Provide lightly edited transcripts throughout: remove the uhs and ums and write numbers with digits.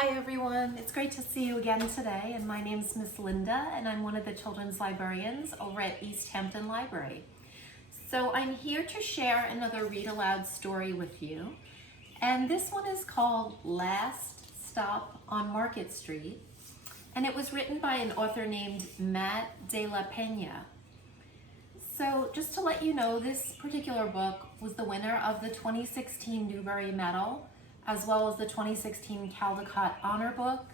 Hi everyone, it's great to see you again today, and my name's Miss Linda and I'm one of the children's librarians over at East Hampton Library. So I'm here to share another read aloud story with you, and this one is called Last Stop on Market Street, and it was written by an author named Matt de la Peña. So just to let you know, this particular book was the winner of the 2016 Newbery Medal, as well as the 2016 Caldecott Honor Book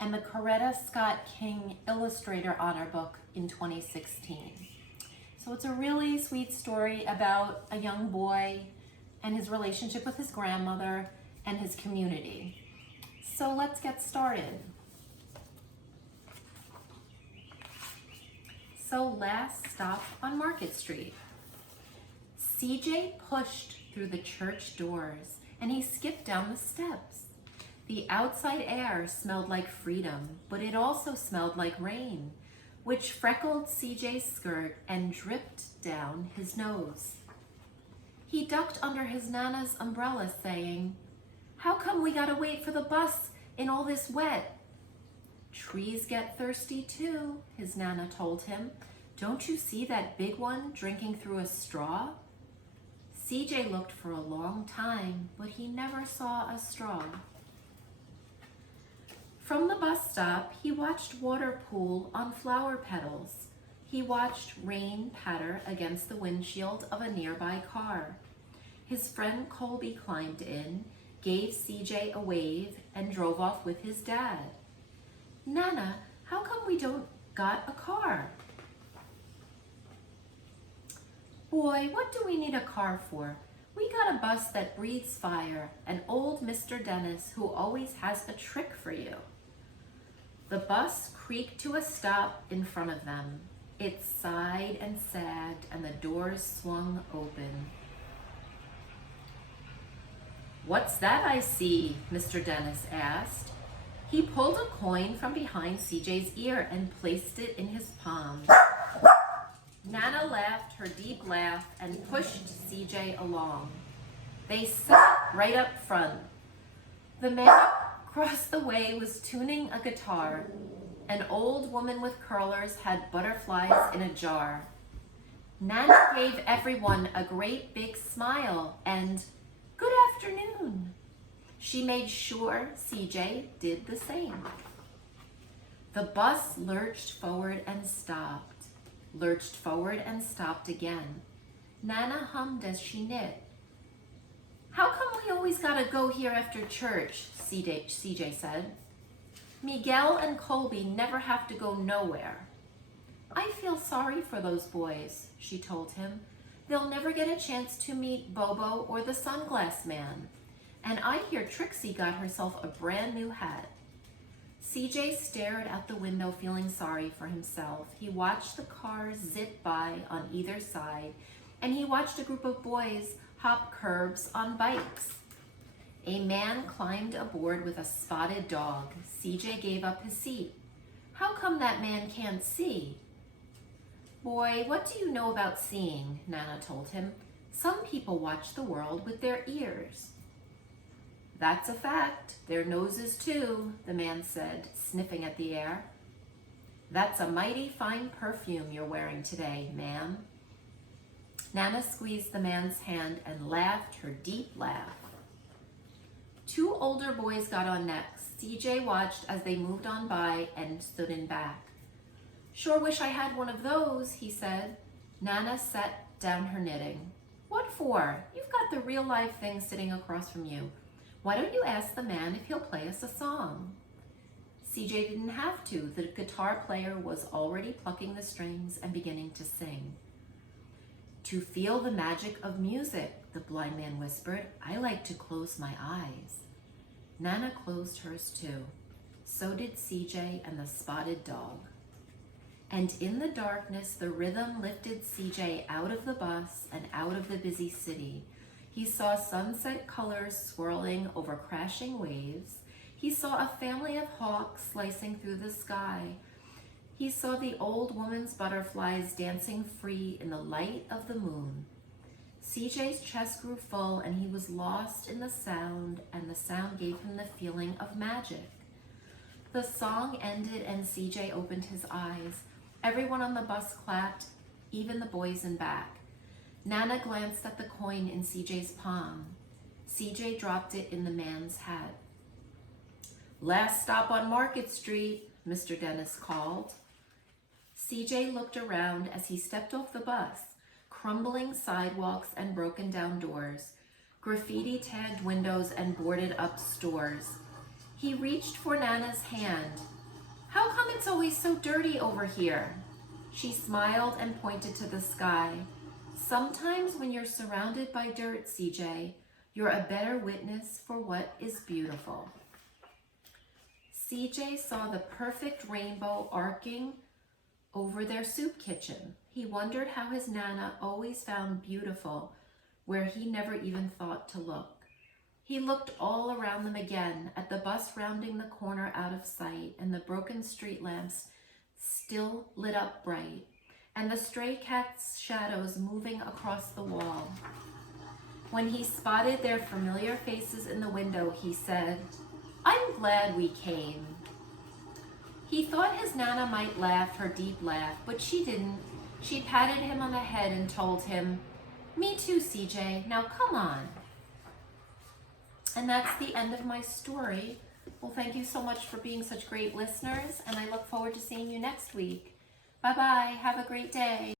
and the Coretta Scott King Illustrator Honor Book in 2016. So it's a really sweet story about a young boy and his relationship with his grandmother and his community. So let's get started. So Last Stop on Market Street. CJ pushed through the church doors and he skipped down the steps. The outside air smelled like freedom, but it also smelled like rain, which freckled CJ's skirt and dripped down his nose. He ducked under his Nana's umbrella saying, "How come we gotta wait for the bus in all this wet?" "Trees get thirsty too," his Nana told him. "Don't you see that big one drinking through a straw?" CJ looked for a long time, but he never saw a straw. From the bus stop, he watched water pool on flower petals. He watched rain patter against the windshield of a nearby car. His friend Colby climbed in, gave CJ a wave, and drove off with his dad. "Nana, how come we don't got a car?" "Boy, what do we need a car for? We got a bus that breathes fire, and old Mr. Dennis who always has a trick for you." The bus creaked to a stop in front of them. It sighed and sagged, and the doors swung open. "What's that I see?" Mr. Dennis asked. He pulled a coin from behind CJ's ear and placed it in his palm. Nana laughed her deep laugh and pushed CJ along. They sat right up front. The man across the way was tuning a guitar. An old woman with curlers had butterflies in a jar. Nana gave everyone a great big smile and, "Good afternoon." She made sure CJ did the same. The bus lurched forward and stopped again. Nana hummed as she knit. "How come we always gotta go here after church?" CJ said. "Miguel and Colby never have to go nowhere." "I feel sorry for those boys," she told him. "They'll never get a chance to meet Bobo or the Sunglass Man. And I hear Trixie got herself a brand new hat." CJ stared out the window, feeling sorry for himself. He watched the cars zip by on either side, and he watched a group of boys hop curbs on bikes. A man climbed aboard with a spotted dog. CJ gave up his seat. "How come that man can't see?" "Boy, what do you know about seeing?" Nana told him. "Some people watch the world with their ears." "That's a fact. Their noses too," the man said, sniffing at the air. "That's a mighty fine perfume you're wearing today, ma'am." Nana squeezed the man's hand and laughed her deep laugh. Two older boys got on next. CJ watched as they moved on by and stood in back. "Sure wish I had one of those," he said. Nana set down her knitting. "What for? You've got the real live thing sitting across from you. Why don't you ask the man if he'll play us a song?" CJ didn't have to. The guitar player was already plucking the strings and beginning to sing. "To feel the magic of music," the blind man whispered, "I like to close my eyes." Nana closed hers too. So did CJ and the spotted dog. And in the darkness, the rhythm lifted CJ out of the bus and out of the busy city. He saw sunset colors swirling over crashing waves. He saw a family of hawks slicing through the sky. He saw the old woman's butterflies dancing free in the light of the moon. CJ's chest grew full and he was lost in the sound, and the sound gave him the feeling of magic. The song ended and CJ opened his eyes. Everyone on the bus clapped, even the boys in back. Nana glanced at the coin in CJ's palm. CJ dropped it in the man's hat. "Last stop on Market Street," Mr. Dennis called. CJ looked around as he stepped off the bus. Crumbling sidewalks and broken down doors, graffiti-tagged windows and boarded-up stores. He reached for Nana's hand. "How come it's always so dirty over here?" She smiled and pointed to the sky. "Sometimes when you're surrounded by dirt, CJ, you're a better witness for what is beautiful." CJ saw the perfect rainbow arcing over their soup kitchen. He wondered how his Nana always found beautiful where he never even thought to look. He looked all around them again, at the bus rounding the corner out of sight, and the broken street lamps still lit up bright, and the stray cats' shadows moving across the wall. When he spotted their familiar faces in the window, he said, "I'm glad we came." He thought his Nana might laugh her deep laugh, but she didn't. She patted him on the head and told him, "Me too, CJ. Now come on." And that's the end of my story. Well, thank you so much for being such great listeners, and I look forward to seeing you next week. Bye-bye. Have a great day.